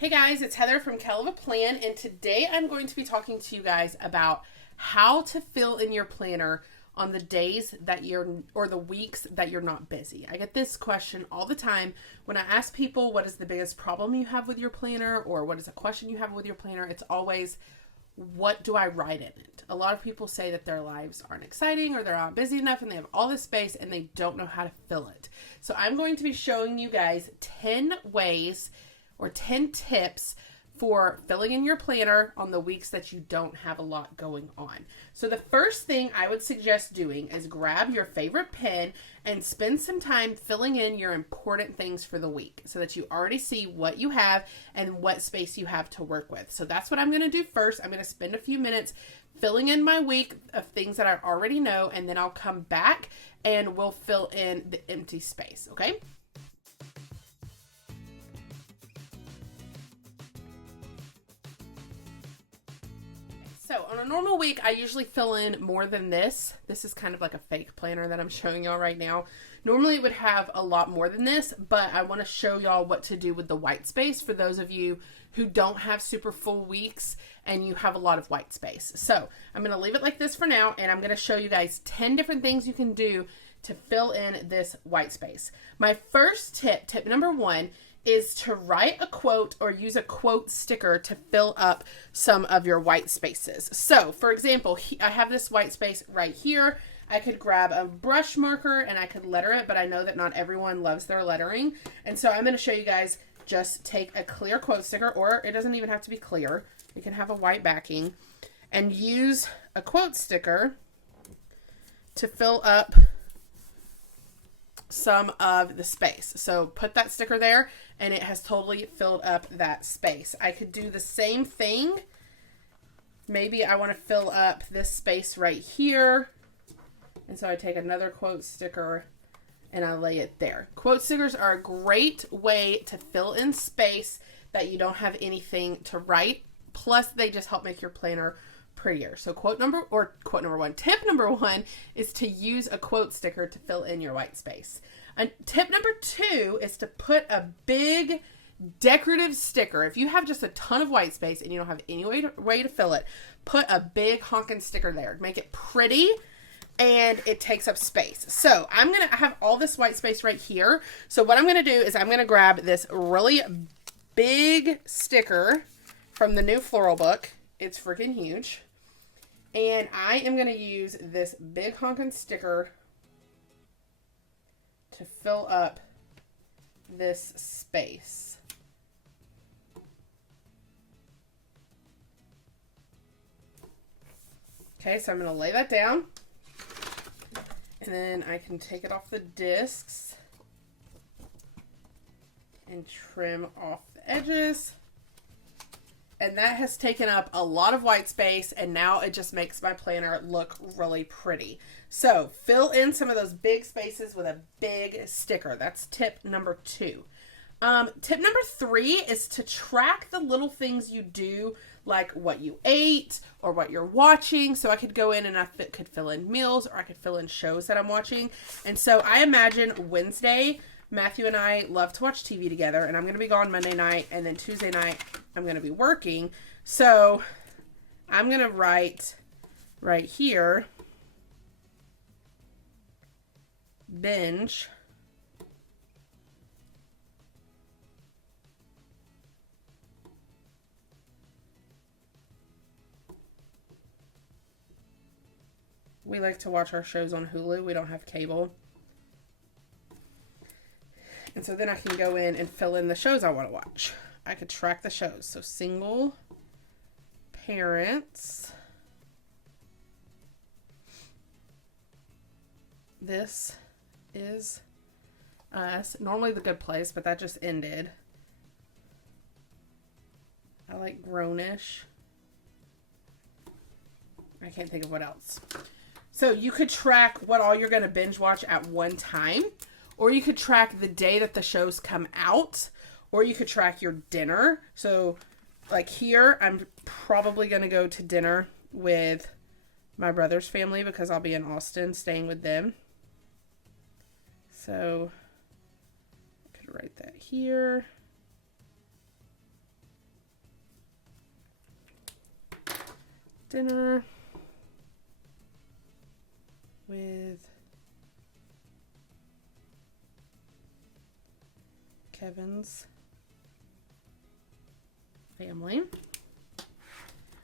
Hey guys, it's Heather from Kell of a Plan, and today I'm going to be talking to you guys about how to fill in your planner on the days that or the weeks that you're not busy. I get this question all the time when I ask people what is the biggest problem you have with your planner or what is a question you have with your planner. It's always, what do I write in it? A lot of people say that their lives aren't exciting or they're not busy enough and they have all this space and they don't know how to fill it. So I'm going to be showing you guys 10 ways or 10 tips for filling in your planner on the weeks that you don't have a lot going on. So the first thing I would suggest doing is grab your favorite pen and spend some time filling in your important things for the week so that you already see what you have and what space you have to work with. So that's what I'm going to do first. I'm going to spend a few minutes filling in my week of things that I already know, and then I'll come back and we'll fill in the empty space, okay? So on a normal week, I usually fill in more than this. This is kind of like a fake planner that I'm showing y'all right now. Normally it would have a lot more than this, but I want to show y'all what to do with the white space for those of you who don't have super full weeks and you have a lot of white space. So I'm going to leave it like this for now, and I'm going to show you guys 10 different things you can do to fill in this white space. My first tip number one, is to write a quote or use a quote sticker to fill up some of your white spaces. So, for example, I have this white space right here. I could grab a brush marker and I could letter it, but I know that not everyone loves their lettering. And so I'm going to show you guys, just take a clear quote sticker, or it doesn't even have to be clear. You can have a white backing, and use a quote sticker to fill up some of the space. So put that sticker there and it has totally filled up that space. I could do the same thing. Maybe I want to fill up this space right here. And so I take another quote sticker and I lay it there. Quote stickers are a great way to fill in space that you don't have anything to write. Plus they just help make your planner prettier. So tip number one is to use a quote sticker to fill in your white space. And tip number two is to put a big decorative sticker. If you have just a ton of white space and you don't have any way to fill it, put a big honking sticker there. Make it pretty and it takes up space. So I have all this white space right here. So what I'm going to do is I'm going to grab this really big sticker from the new floral book. It's freaking huge. And I am going to use this big honking sticker to fill up this space. Okay, so I'm going to lay that down. And then I can take it off the discs and trim off the edges. And that has taken up a lot of white space, and now it just makes my planner look really pretty. So fill in some of those big spaces with a big sticker. That's tip number two. Tip number three is to track the little things you do, like what you ate or what you're watching. So I could go in and I could fill in meals, or I could fill in shows that I'm watching. And so I imagine Wednesday, Matthew and I love to watch TV together, and I'm going to be gone Monday night, and then Tuesday night I'm going to be working. So I'm going to write right here, Binge. We like to watch our shows on Hulu. We don't have cable. And so then I can go in and fill in the shows I want to watch. I could track the shows. So single parents. This is us. Normally The Good Place, but that just ended. I like Grownish. I can't think of what else. So you could track what all you're going to binge watch at one time. Or you could track the day that the shows come out. Or you could track your dinner. So, like here, I'm probably going to go to dinner with my brother's family because I'll be in Austin staying with them. So, I could write that here. dinner with Kevin's family.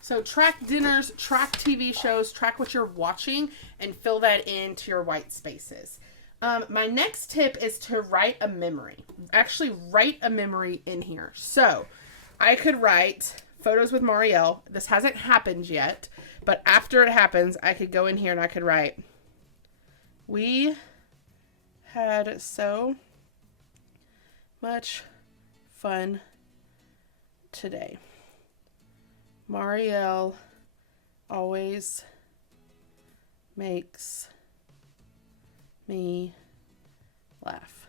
So track dinners, track TV shows, track what you're watching, and fill that into your white spaces. My next tip is to write a memory. Actually, write a memory in here. So I could write photos with Marielle. This hasn't happened yet, but after it happens, I could go in here and I could write, we had so much fun today. Marielle always makes me laugh.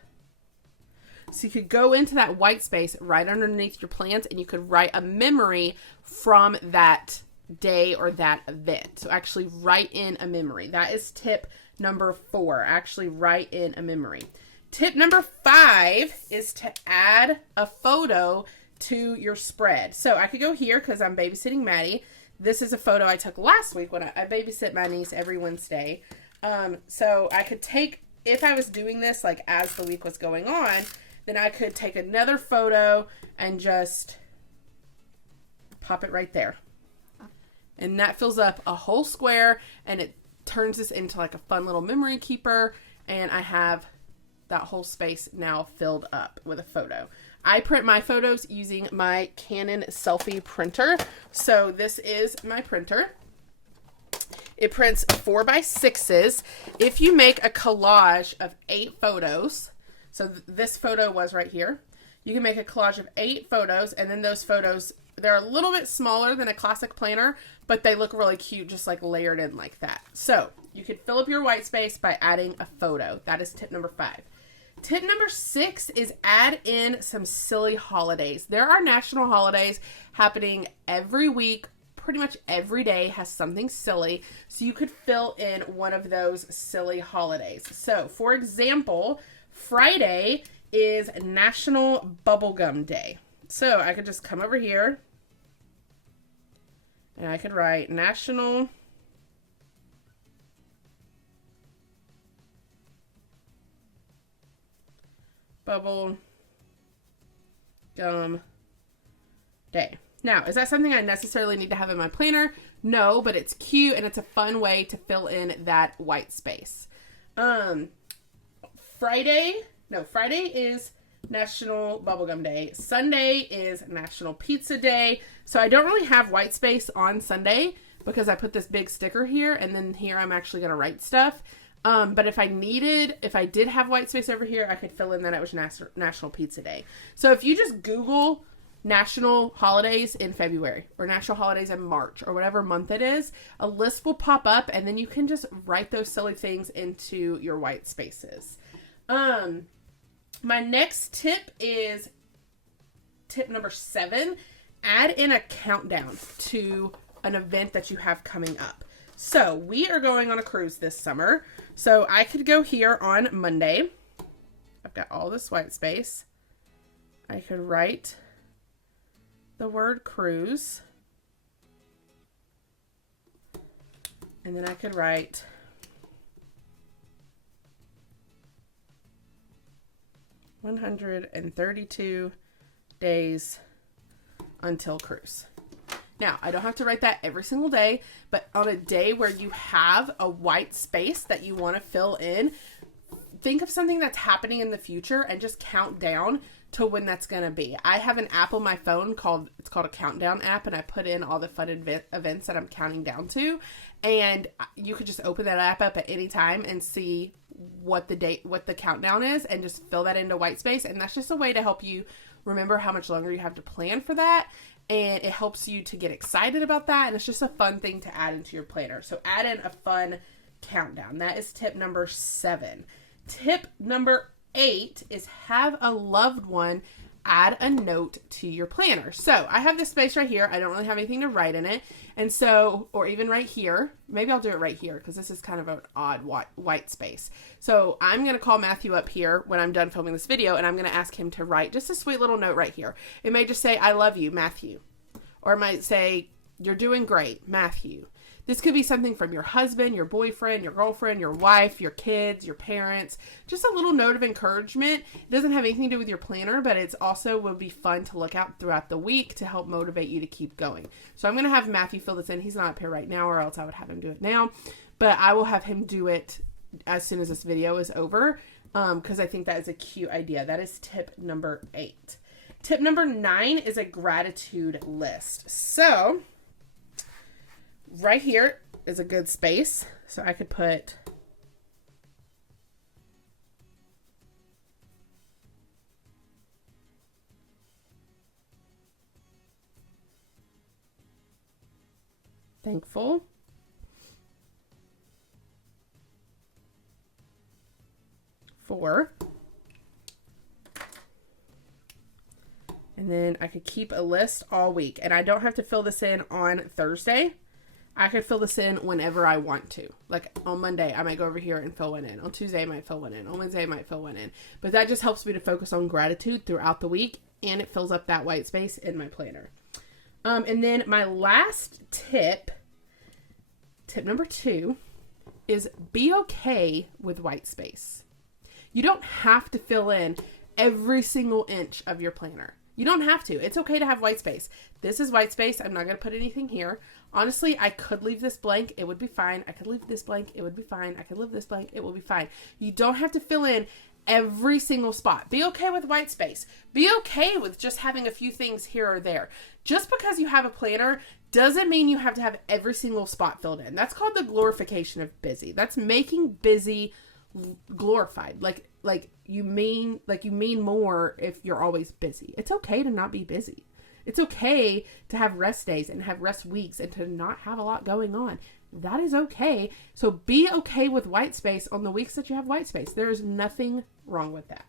So you could go into that white space right underneath your plants and you could write a memory from that day or that event. So actually write in a memory. That is tip number 4. Actually write in a memory. Tip number 5 is to add a photo to your spread. So I could go here because I'm babysitting Maddie. This is a photo I took last week when I babysit my niece every Wednesday. So I could take, if I was doing this like as the week was going on, then I could take another photo and just pop it right there. And that fills up a whole square and it turns this into like a fun little memory keeper. And I have that whole space now filled up with a photo. I print my photos using my Canon selfie printer. So this is my printer. It prints 4x6s. If you make a collage of 8 photos, so this photo was right here, you can make a collage of 8 photos, and then those photos, they're a little bit smaller than a classic planner, but they look really cute just like layered in like that. So you could fill up your white space by adding a photo. That is tip number 5. Tip number 6 is add in some silly holidays. There are national holidays happening every week. Pretty much every day has something silly. So you could fill in one of those silly holidays. So for example, Friday is National Bubblegum Day. So I could just come over here and I could write National Bubble Gum Day. Now, is that something I necessarily need to have in my planner? No, but it's cute and it's a fun way to fill in that white space. Friday is National Bubblegum Day. Sunday is National Pizza Day. So I don't really have white space on Sunday because I put this big sticker here and then here I'm actually going to write stuff. But if I did have white space over here, I could fill in that it was National Pizza Day. So if you just Google national holidays in February or national holidays in March or whatever month it is, a list will pop up and then you can just write those silly things into your white spaces. My next tip is tip number 7. Add in a countdown to an event that you have coming up. So we are going on a cruise this summer. So I could go here on Monday. I've got all this white space. I could write the word cruise. And then I could write 132 days until cruise. Now, I don't have to write that every single day, but on a day where you have a white space that you want to fill in, think of something that's happening in the future and just count down to when that's going to be. I have an app on my phone called a countdown app, and I put in all the fun events that I'm counting down to, and you could just open that app up at any time and see what the countdown is and just fill that into white space. And that's just a way to help you remember how much longer you have to plan for that. And it helps you to get excited about that. And it's just a fun thing to add into your planner. So add in a fun countdown. That is tip number 7. Tip number 8 is have a loved one add a note to your planner. So I have this space right here. I don't really have anything to write in it. And so, or even right here, maybe I'll do it right here because this is kind of an odd white space. So I'm going to call Matthew up here when I'm done filming this video, and I'm going to ask him to write just a sweet little note right here. It may just say, I love you, Matthew. Or it might say, You're doing great, Matthew. This could be something from your husband, your boyfriend, your girlfriend, your wife, your kids, your parents. Just a little note of encouragement. It doesn't have anything to do with your planner, but it's also will be fun to look at throughout the week to help motivate you to keep going. So I'm going to have Matthew fill this in. He's not up here right now, or else I would have him do it now. But I will have him do it as soon as this video is over, because I think that is a cute idea. That is tip number 8. Tip number 9 is a gratitude list. So right here is a good space. So I could put thankful, for, and then I could keep a list all week, and I don't have to fill this in on Thursday. I could fill this in whenever I want to. Like on Monday, I might go over here and fill one in. On Tuesday, I might fill one in. On Wednesday, I might fill one in. But that just helps me to focus on gratitude throughout the week, and it fills up that white space in my planner. And then my last tip, tip number 2, is be okay with white space. You don't have to fill in every single inch of your planner. You don't have to. It's okay to have white space. This is white space. I'm not going to put anything here. Honestly, I could leave this blank. It would be fine. I could leave this blank. It would be fine. I could leave this blank. It will be fine. You don't have to fill in every single spot. Be okay with white space. Be okay with just having a few things here or there. Just because you have a planner doesn't mean you have to have every single spot filled in. That's called the glorification of busy. That's making busy glorified. Like you mean more if you're always busy. It's okay to not be busy. It's okay to have rest days and have rest weeks and to not have a lot going on. That is okay. So be okay with white space on the weeks that you have white space. There is nothing wrong with that.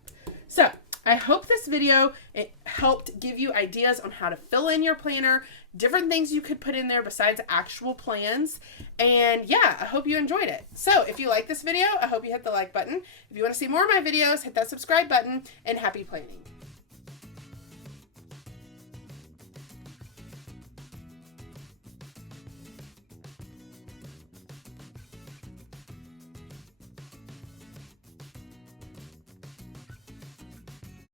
So I hope this video, it helped give you ideas on how to fill in your planner, different things you could put in there besides actual plans. And yeah, I hope you enjoyed it. So if you like this video, I hope you hit the like button. If you want to see more of my videos, hit that subscribe button, and happy planning.